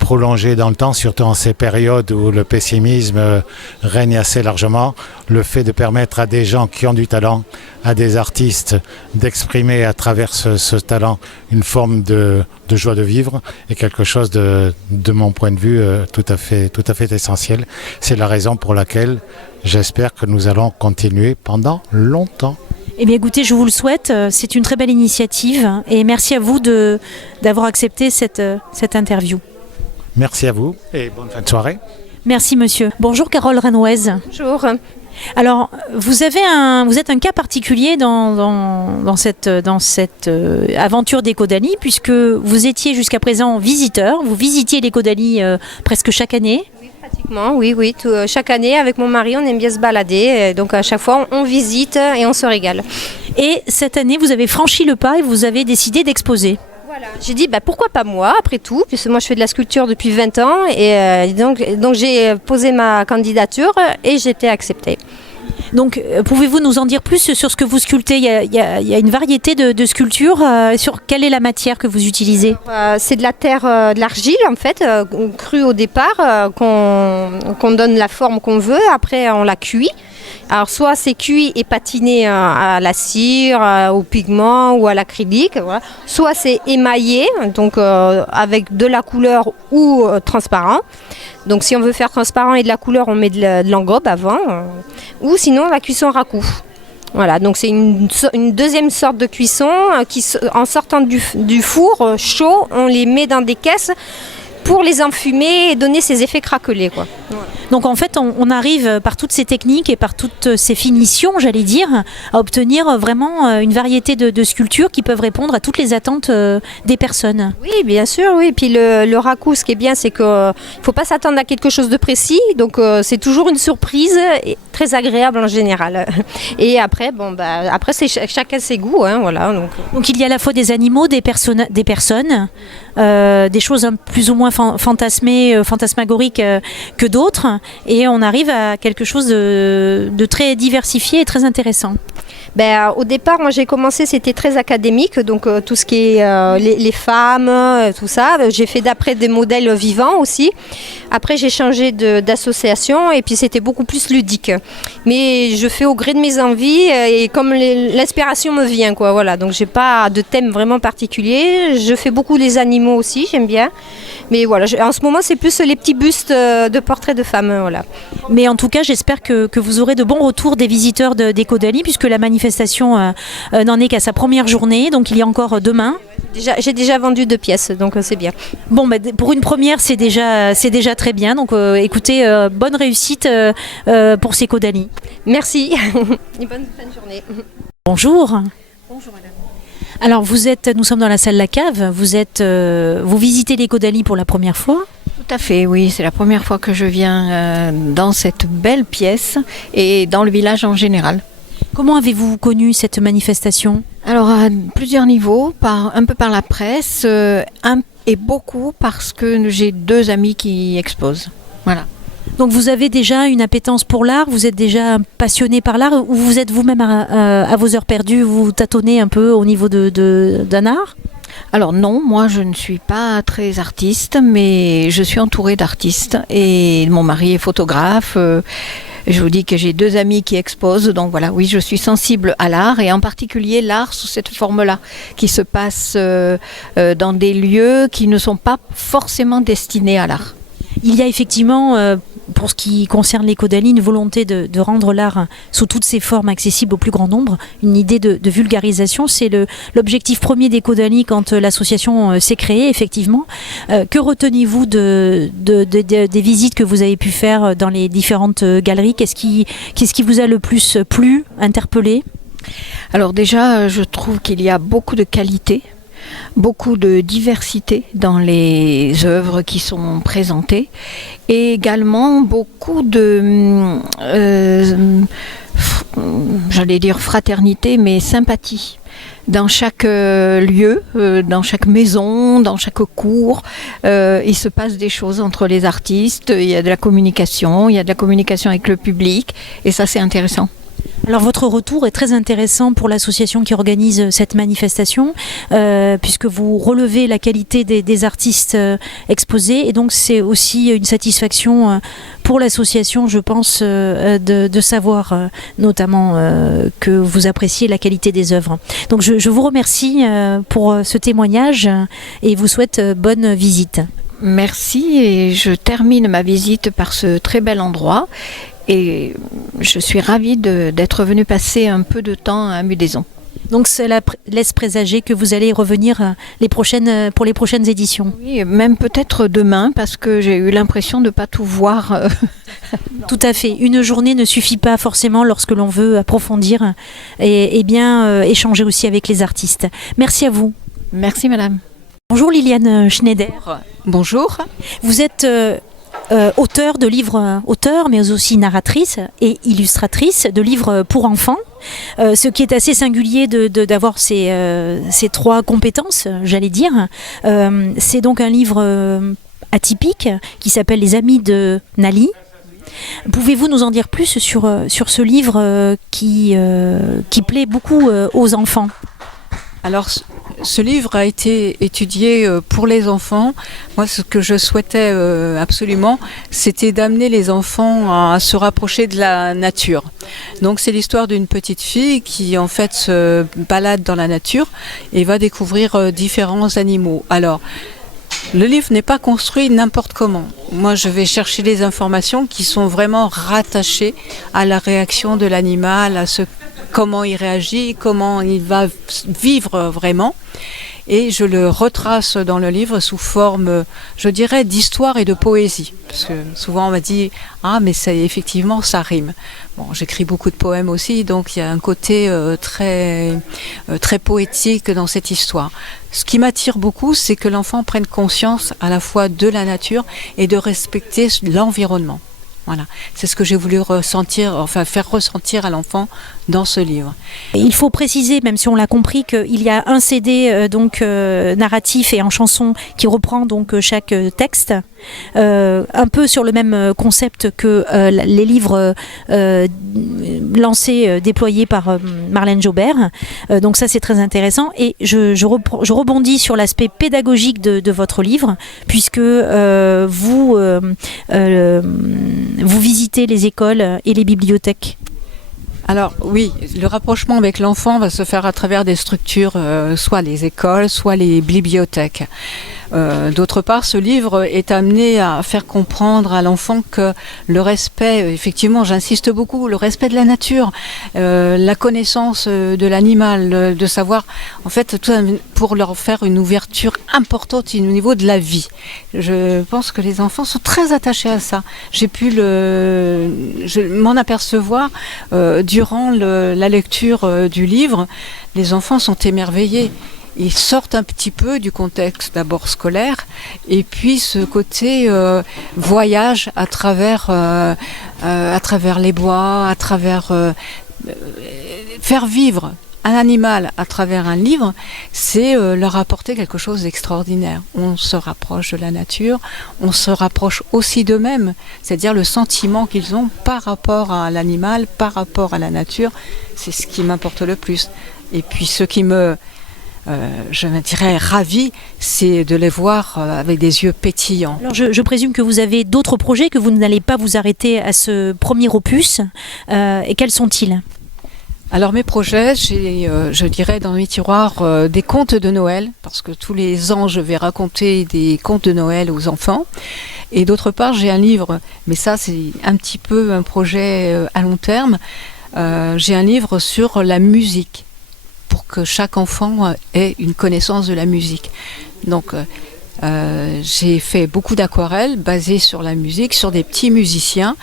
prolongée dans le temps, surtout en ces périodes où le pessimisme règne assez largement. Le fait de permettre à des gens qui ont du talent, à des artistes, d'exprimer à travers ce talent une forme de joie de vivre est quelque chose de mon point de vue tout à fait essentiel. C'est la raison pour laquelle j'espère que nous allons continuer pendant longtemps. Eh bien écoutez, je vous le souhaite, c'est une très belle initiative et merci à vous d'avoir accepté cette interview. Merci à vous et bonne fin de soirée. Merci monsieur. Bonjour Carole Renouez. Bonjour. Alors, vous êtes un cas particulier dans cette aventure des Caudalie, puisque vous étiez jusqu'à présent visiteur, vous visitiez les Caudalie presque chaque année. Pratiquement, oui. Chaque année, avec mon mari, on aime bien se balader. Donc à chaque fois, on visite et on se régale. Et cette année, vous avez franchi le pas et vous avez décidé d'exposer. Voilà. J'ai dit, pourquoi pas moi, après tout, puisque moi je fais de la sculpture depuis 20 ans. Et donc j'ai posé ma candidature et j'ai été acceptée. Donc, pouvez-vous nous en dire plus sur ce que vous sculptez? Il y a une variété de sculptures. Sur quelle est la matière que vous utilisez? C'est de la terre, de l'argile en fait, crue au départ, qu'on donne la forme qu'on veut. Après, on la cuit. Alors, soit c'est cuit et patiné à la cire, au pigment ou à l'acrylique. Voilà. Soit c'est émaillé, donc avec de la couleur ou transparent. Donc si on veut faire transparent et de la couleur, on met de l'engobe avant. Ou sinon la cuisson raku. Voilà, donc c'est une deuxième sorte de cuisson qui, en sortant du four chaud, on les met dans des caisses pour les enfumer et donner ces effets craquelés, quoi. Voilà. Donc en fait, on arrive par toutes ces techniques et par toutes ces finitions, j'allais dire, à obtenir vraiment une variété de sculptures qui peuvent répondre à toutes les attentes des personnes. Oui, bien sûr, oui. Puis le raku, ce qui est bien, c'est qu'il ne faut pas s'attendre à quelque chose de précis. Donc c'est toujours une surprise et très agréable en général. Et après, après c'est chacun ses goûts, hein, voilà. Donc il y a à la fois des animaux, des personnes, des choses plus ou moins fantasmagoriques que d'autres, et on arrive à quelque chose de très diversifié et très intéressant. Au départ, moi j'ai commencé, c'était très académique, donc tout ce qui est les femmes, tout ça. J'ai fait d'après des modèles vivants aussi. Après j'ai changé d'association et puis c'était beaucoup plus ludique. Mais je fais au gré de mes envies et comme l'inspiration me vient, quoi. Voilà. Donc j'ai pas de thème vraiment particulier. Je fais beaucoup les animaux aussi, j'aime bien. Mais voilà, en ce moment, c'est plus les petits bustes de portraits de femmes. Voilà. Mais en tout cas, j'espère que vous aurez de bons retours des visiteurs d'Ecodali, puisque la manifestation n'en est qu'à sa première journée, donc il y a encore demain. J'ai déjà vendu 2 pièces, donc c'est bien. Bon, pour une première, c'est déjà très bien. Donc écoutez, bonne réussite pour ces Ecodali. Merci. Une bonne fin de journée. Bonjour. Bonjour madame. Alors nous sommes dans la salle La Cave. Vous visitez l'Ecodali pour la première fois? Tout à fait, oui. C'est la première fois que je viens dans cette belle pièce et dans le village en général. Comment avez-vous connu cette manifestation? Alors à plusieurs niveaux, un peu par la presse et beaucoup parce que j'ai 2 amis qui exposent. Voilà. Donc vous avez déjà une appétence pour l'art, vous êtes déjà passionné par l'art, ou vous êtes vous-même à vos heures perdues, vous tâtonnez un peu au niveau d'un art? Alors non, moi je ne suis pas très artiste, mais je suis entourée d'artistes et mon mari est photographe. Je vous dis que j'ai 2 amis qui exposent, donc voilà, oui, je suis sensible à l'art et en particulier l'art sous cette forme-là, qui se passe dans des lieux qui ne sont pas forcément destinés à l'art. Il y a effectivement, pour ce qui concerne l'Ecodali, une volonté de rendre l'art sous toutes ses formes accessibles au plus grand nombre, une idée de vulgarisation. C'est l'objectif premier d'Ecodali quand l'association s'est créée, effectivement. Que retenez-vous des visites que vous avez pu faire dans les différentes galeries? Qu'est-ce qui vous a le plus plu, interpellé? Alors déjà, je trouve qu'il y a beaucoup de qualité, beaucoup de diversité dans les œuvres qui sont présentées et également beaucoup de, j'allais dire fraternité, mais sympathie. Dans chaque lieu, dans chaque maison, dans chaque cours, il se passe des choses entre les artistes, il y a de la communication avec le public et ça c'est intéressant. Alors votre retour est très intéressant pour l'association qui organise cette manifestation, puisque vous relevez la qualité des artistes exposés, et donc c'est aussi une satisfaction pour l'association, je pense, de savoir notamment que vous appréciez la qualité des œuvres. Donc je vous remercie pour ce témoignage et vous souhaite bonne visite. Merci, et je termine ma visite par ce très bel endroit. Et je suis ravie d'être venue passer un peu de temps à Mudaison. Donc cela laisse présager que vous allez revenir pour les prochaines éditions. Oui, même peut-être demain, parce que j'ai eu l'impression de ne pas tout voir. Tout à fait. Une journée ne suffit pas forcément lorsque l'on veut approfondir et bien échanger aussi avec les artistes. Merci à vous. Merci madame. Bonjour Liliane Schneider. Bonjour. Vous êtes... auteur de livres, mais aussi narratrice et illustratrice de livres pour enfants. Ce qui est assez singulier d'avoir ces 3 compétences, j'allais dire. C'est donc un livre atypique qui s'appelle Les Amis de Nali. Pouvez-vous nous en dire plus sur ce livre qui plaît beaucoup aux enfants? Alors, ce livre a été étudié pour les enfants. Moi, ce que je souhaitais absolument, c'était d'amener les enfants à se rapprocher de la nature. Donc, c'est l'histoire d'une petite fille qui, en fait, se balade dans la nature et va découvrir différents animaux. Alors, le livre n'est pas construit n'importe comment. Moi, je vais chercher des informations qui sont vraiment rattachées à la réaction de l'animal, à comment il réagit, comment il va vivre vraiment. Et je le retrace dans le livre sous forme, je dirais, d'histoire et de poésie. Parce que souvent on m'a dit « Ah, mais effectivement, ça rime ». Bon, j'écris beaucoup de poèmes aussi, donc il y a un côté très poétique dans cette histoire. Ce qui m'attire beaucoup, c'est que l'enfant prenne conscience à la fois de la nature et de respecter l'environnement. Voilà, c'est ce que j'ai voulu faire ressentir à l'enfant dans ce livre. Et il faut préciser, même si on l'a compris, qu'il y a un CD narratif et en chanson qui reprend donc chaque texte, un peu sur le même concept que les livres déployés par Marlène Jobert. Donc ça c'est très intéressant et je rebondis sur l'aspect pédagogique de votre livre, puisque vous visitez les écoles et les bibliothèques. Alors oui, le rapprochement avec l'enfant va se faire à travers des structures, soit les écoles, soit les bibliothèques. D'autre part, ce livre est amené à faire comprendre à l'enfant que le respect, effectivement, j'insiste beaucoup, le respect de la nature, la connaissance de l'animal, de savoir, en fait, pour leur faire une ouverture importante au niveau de la vie. Je pense que les enfants sont très attachés à ça. J'ai pu m'en apercevoir durant la lecture du livre. Les enfants sont émerveillés. Ils sortent un petit peu du contexte d'abord scolaire et puis ce côté voyage à travers les bois, à travers faire vivre un animal à travers un livre, c'est leur apporter quelque chose d'extraordinaire. On se rapproche de la nature, on se rapproche aussi d'eux-mêmes, c'est-à-dire le sentiment qu'ils ont par rapport à l'animal, par rapport à la nature, c'est ce qui m'importe le plus. Et puis ce qui je me dirais ravi, c'est de les voir avec des yeux pétillants. Alors je présume que vous avez d'autres projets, que vous n'allez pas vous arrêter à ce premier opus. Et quels sont-ils ? Alors mes projets, j'ai, je dirais dans mes tiroirs des contes de Noël, parce que tous les ans je vais raconter des contes de Noël aux enfants. Et d'autre part, j'ai un livre, mais ça c'est un petit peu un projet à long terme. J'ai un livre sur la musique, pour que chaque enfant ait une connaissance de la musique. Donc j'ai fait beaucoup d'aquarelles basées sur la musique, sur des petits musiciens.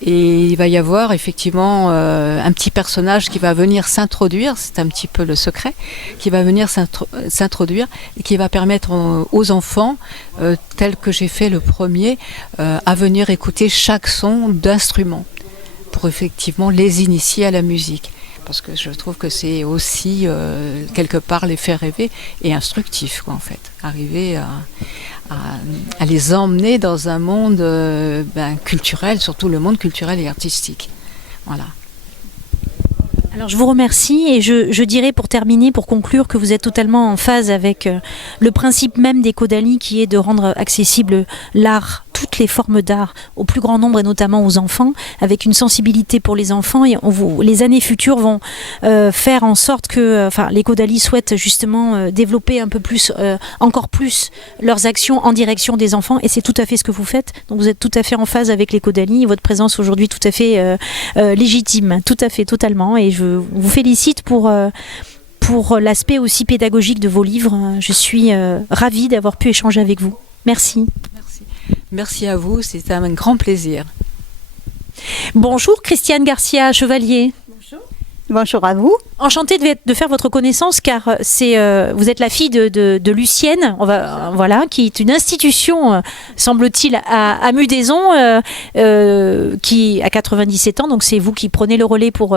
Et il va y avoir effectivement un petit personnage qui va venir s'introduire, c'est un petit peu le secret, qui va venir s'introduire et qui va permettre aux enfants, tel que j'ai fait le premier, à venir écouter chaque son d'instrument pour effectivement les initier à la musique. Parce que je trouve que c'est aussi quelque part les faire rêver et instructif, quoi, en fait. Arriver à les emmener dans un monde culturel, surtout le monde culturel et artistique. Voilà. Alors je vous remercie et je dirais pour terminer, pour conclure, que vous êtes totalement en phase avec le principe même des Caudalie qui est de rendre accessible l'art, toutes les formes d'art au plus grand nombre et notamment aux enfants, avec une sensibilité pour les enfants, et les années futures vont faire en sorte que les Caudalie souhaitent justement développer un peu plus, encore plus leurs actions en direction des enfants, et c'est tout à fait ce que vous faites. Donc vous êtes tout à fait en phase avec les Caudalie et votre présence aujourd'hui tout à fait légitime, tout à fait, totalement, et je vous félicite pour l'aspect aussi pédagogique de vos livres. Je suis ravie d'avoir pu échanger avec vous. Merci. Merci à vous, c'est un grand plaisir. Bonjour Christiane Garcia Chevalier. Bonjour. Bonjour à vous. Enchantée de faire votre connaissance, car vous êtes la fille de Lucienne, qui est une institution, semble-t-il, à Mudaison, qui a 97 ans, donc c'est vous qui prenez le relais pour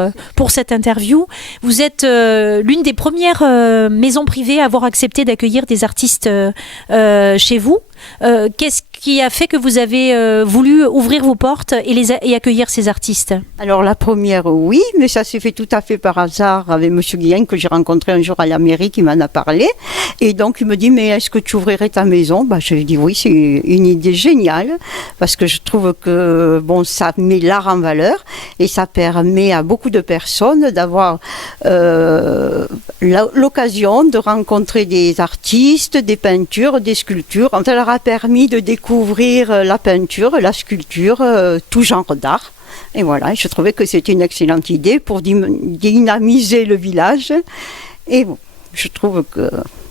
cette interview. Vous êtes l'une des premières maisons privées à avoir accepté d'accueillir des artistes chez vous. Qu'est-ce qui a fait que vous avez voulu ouvrir vos portes et accueillir ces artistes ? Alors la première, oui, mais ça s'est fait tout à fait par hasard avec M. Guillain, que j'ai rencontré un jour à la mairie, qui m'en a parlé. Et donc il me dit, mais est-ce que tu ouvrirais ta maison ? Je lui ai dit oui, c'est une idée géniale, parce que je trouve que ça met l'art en valeur et ça permet à beaucoup de personnes d'avoir l'occasion de rencontrer des artistes, des peintures, des sculptures. Ça leur a permis de découvrir la peinture, la sculpture, tout genre d'art. Et voilà, je trouvais que c'était une excellente idée pour dynamiser le village. Et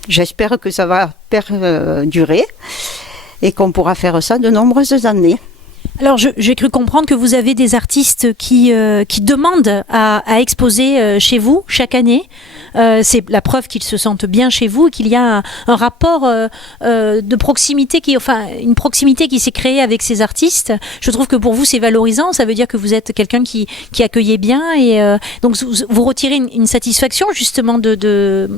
j'espère que ça va perdurer et qu'on pourra faire ça de nombreuses années. Alors, j'ai cru comprendre que vous avez des artistes qui demandent à exposer chez vous chaque année. C'est la preuve qu'ils se sentent bien chez vous et qu'il y a un rapport de proximité, une proximité qui s'est créée avec ces artistes. Je trouve que pour vous, c'est valorisant. Ça veut dire que vous êtes quelqu'un qui accueillait bien. Et donc, vous retirez une satisfaction justement de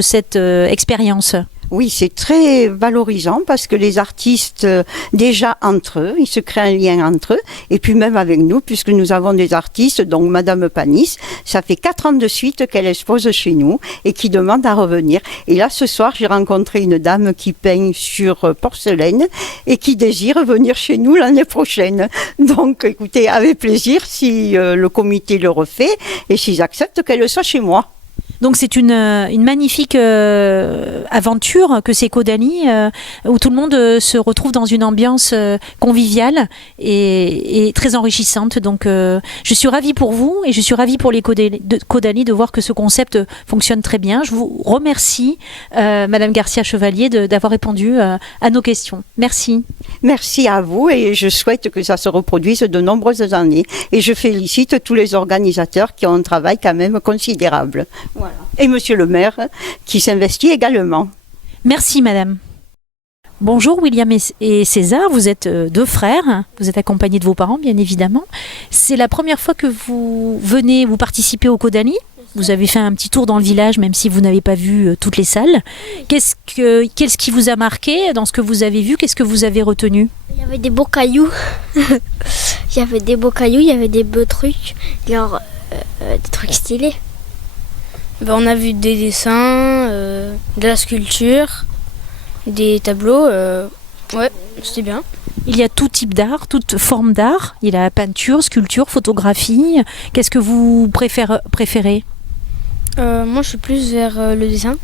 cette expérience. Oui, c'est très valorisant parce que les artistes, déjà entre eux, ils se créent un lien entre eux, et puis même avec nous, puisque nous avons des artistes, donc Madame Panis, ça fait 4 ans de suite qu'elle expose chez nous et qui demande à revenir. Et là, ce soir, j'ai rencontré une dame qui peigne sur porcelaine et qui désire venir chez nous l'année prochaine. Donc, écoutez, avec plaisir, si le comité le refait et s'ils acceptent qu'elle soit chez moi. Donc c'est une magnifique aventure que c'est Caudalie, où tout le monde se retrouve dans une ambiance conviviale et très enrichissante. Donc je suis ravie pour vous et je suis ravie pour les Caudalie de voir que ce concept fonctionne très bien. Je vous remercie, Madame Garcia-Chevalier, d'avoir répondu à nos questions. Merci. Merci à vous et je souhaite que ça se reproduise de nombreuses années. Et je félicite tous les organisateurs qui ont un travail quand même considérable. Voilà. Et Monsieur le maire qui s'investit également. Merci Madame. Bonjour William et César, vous êtes deux frères, vous êtes accompagnés de vos parents bien évidemment. C'est la première fois que vous participez au Caudalie. Vous avez fait un petit tour dans le village même si vous n'avez pas vu toutes les salles. Qu'est-ce qui vous a marqué dans ce que vous avez vu? Qu'est-ce que vous avez retenu? Il y avait des beaux cailloux. Il y avait des beaux cailloux, il y avait des beaux trucs, genre des trucs stylés. On a vu des dessins, de la sculpture, des tableaux. Ouais, c'était bien. Il y a tout type d'art, toute forme d'art. Il y a la peinture, sculpture, photographie. Qu'est-ce que vous préférez? Moi, je suis plus vers le dessin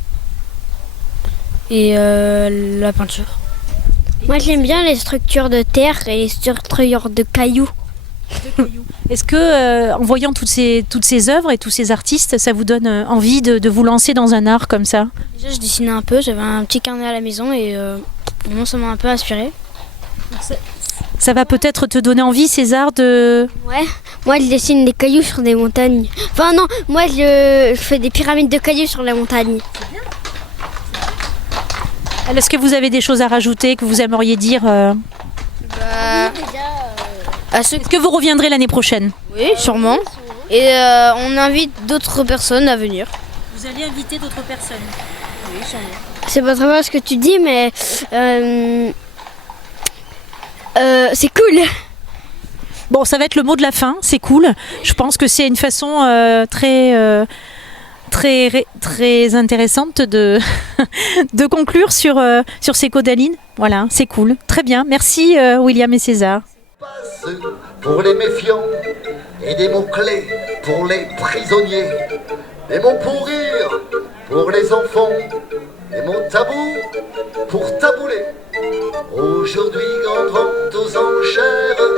et la peinture. Moi, j'aime bien les structures de terre et les structures de cailloux. Est-ce que, en voyant toutes ces œuvres et tous ces artistes, ça vous donne envie de vous lancer dans un art comme ça? Déjà, je dessinais un peu, j'avais un petit carnet à la maison et moi, ça m'a un peu inspiré. Ça va peut-être te donner envie, César, de... Ouais, moi je dessine des cailloux sur des montagnes. Enfin non, moi je fais des pyramides de cailloux sur la montagne. Est-ce que vous avez des choses à rajouter, que vous aimeriez dire Est-ce que vous reviendrez l'année prochaine? Oui, sûrement. Et on invite d'autres personnes à venir. Vous allez inviter d'autres personnes? Oui, sûrement. C'est pas très bien ce que tu dis, mais c'est cool. Bon, ça va être le mot de la fin, c'est cool. Je pense que c'est une façon très intéressante de conclure sur ces Caudalines. Voilà, c'est cool. Très bien. Merci William et César. Pour les méfiants et des mots-clés pour les prisonniers, des mots pour rire pour les enfants, des mots tabous pour tabouler. Aujourd'hui, grande vente aux enchères.